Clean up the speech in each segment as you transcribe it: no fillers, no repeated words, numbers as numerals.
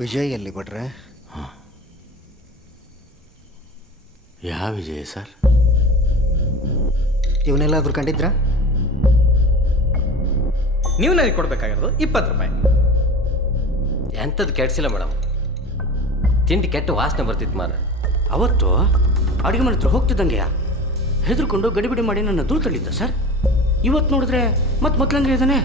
ವಿಜಯ್ ಎಲ್ಲಿ ಬಿಟ್ರೆ? ಯಾವ ವಿಜಯ್ ಸರ್? ಇವನ್ನೆಲ್ಲಾದ್ರೂ ಕಂಡಿದ್ರಾ? ನೀವು ನನಗೆ ಕೊಡಬೇಕಾಗಿರೋದು 20 ರೂಪಾಯಿ. ಎಂಥದ್ದು ಕೆಡ್ಸಿಲ್ಲ ಮೇಡಮ್, ತಿಂಡಿ ಕೆಟ್ಟ ವಾಸನೆ ಬರ್ತಿತ್ತು ಮಾರ. ಅವತ್ತು ಅಡುಗೆ ಮನೆ ಹತ್ರ ಹೋಗ್ತಿದ್ದಂಗೆ ಹೆದರ್ಕೊಂಡು ಗಡಿಬಿಡಿ ಮಾಡಿ ನನ್ನ ದೂರ ತಳ್ಳಿದ್ದ ಸರ್. ಇವತ್ತು ನೋಡಿದ್ರೆ ಮತ್ತೆ ಮೊದಲಂಗೆ ಇದ್ದಾನೆ.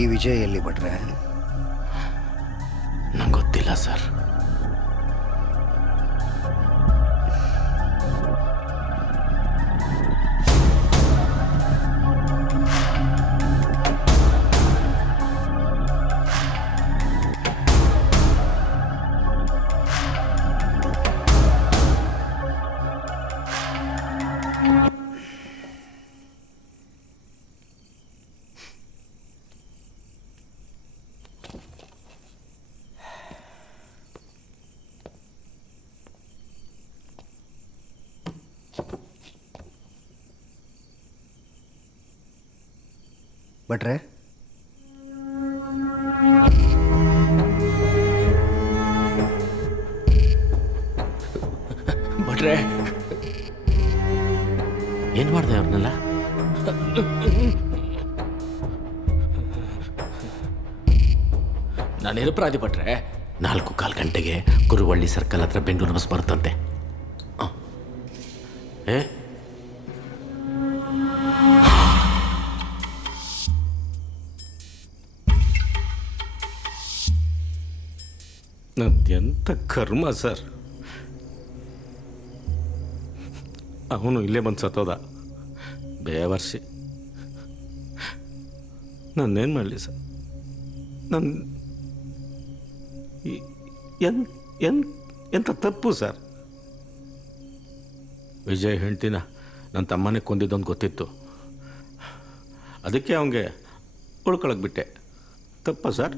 ಈ ವಿಜಯ್ ಎಲ್ಲಿ ಬಿಟ್ರೆ? ನಂಗೆ ಗೊತ್ತಿಲ್ಲ ಸರ್. ಬಿಟ್ರೆ ಭಟ್ರೆ, ಏನು ಮಾಡಿದೆ ಅವ್ರನ್ನೆಲ್ಲ? ನಾನು ನಿರಪರಾಧಿ ಭಟ್ರೆ. 4:15 ಗಂಟೆಗೆ ಕುರುವಳ್ಳಿ ಸರ್ಕಲ್ ಹತ್ರ ಬೆಂಗಳೂರು ಬಸ್ ಬರುತ್ತಂತೆ. ಏ ಎಂಥ ಕರ್ಮ ಸರ್. ಅವನು ಇಲ್ಲೇ ಬಂದು ಸತ್ತೋದ ಬೇವರ್ಷಿ. ನಾನೇನು ಮಾಡಲಿ ಸರ್? ನನ್ನ ಎಂಥ ತಪ್ಪು ಸರ್. ವಿಜಯ್ ಹೆಂಡ್ತಿನ ನನ್ನ ತಮ್ಮನೇ ಕೊಂದಿದ್ದೊಂದು ಗೊತ್ತಿತ್ತು, ಅದಕ್ಕೆ ಅವನಿಗೆ ಉಳ್ಕೊಳಕ್ಕೆ ಬಿಟ್ಟೆ. ತಪ್ಪ ಸರ್?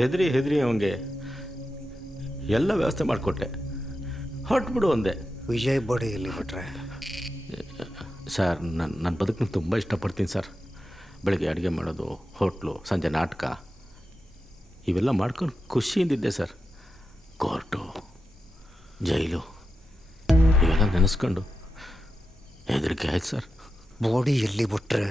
ಹೆದರಿ ಅವನಿಗೆ ಎಲ್ಲ ವ್ಯವಸ್ಥೆ ಮಾಡಿಕೊಟ್ಟೆ. ಹೊರಟ್ಬಿಡು ಅಂದೆ. ವಿಜಯ್ ಬಾಡಿ ಎಲ್ಲಿ ಬಿಟ್ರೆ? ಸರ್, ನನ್ನ ಬದುಕನ್ನ ತುಂಬ ಇಷ್ಟಪಡ್ತೀನಿ ಸರ್. ಬೆಳಗ್ಗೆ ಅಡುಗೆ ಮಾಡೋದು, ಹೋಟ್ಲು, ಸಂಜೆ ನಾಟಕ ಇವೆಲ್ಲ ಮಾಡ್ಕೊಂಡು ಖುಷಿಯಿಂದಿದ್ದೆ ಸರ್. ಕೋರ್ಟು, ಜೈಲು ಇವೆಲ್ಲ ನೆನೆಸ್ಕೊಂಡು ಹೆದರಿಕೆ ಆಯ್ತು ಸರ್. ಬಾಡಿ ಎಲ್ಲಿ ಬಿಟ್ರೆ?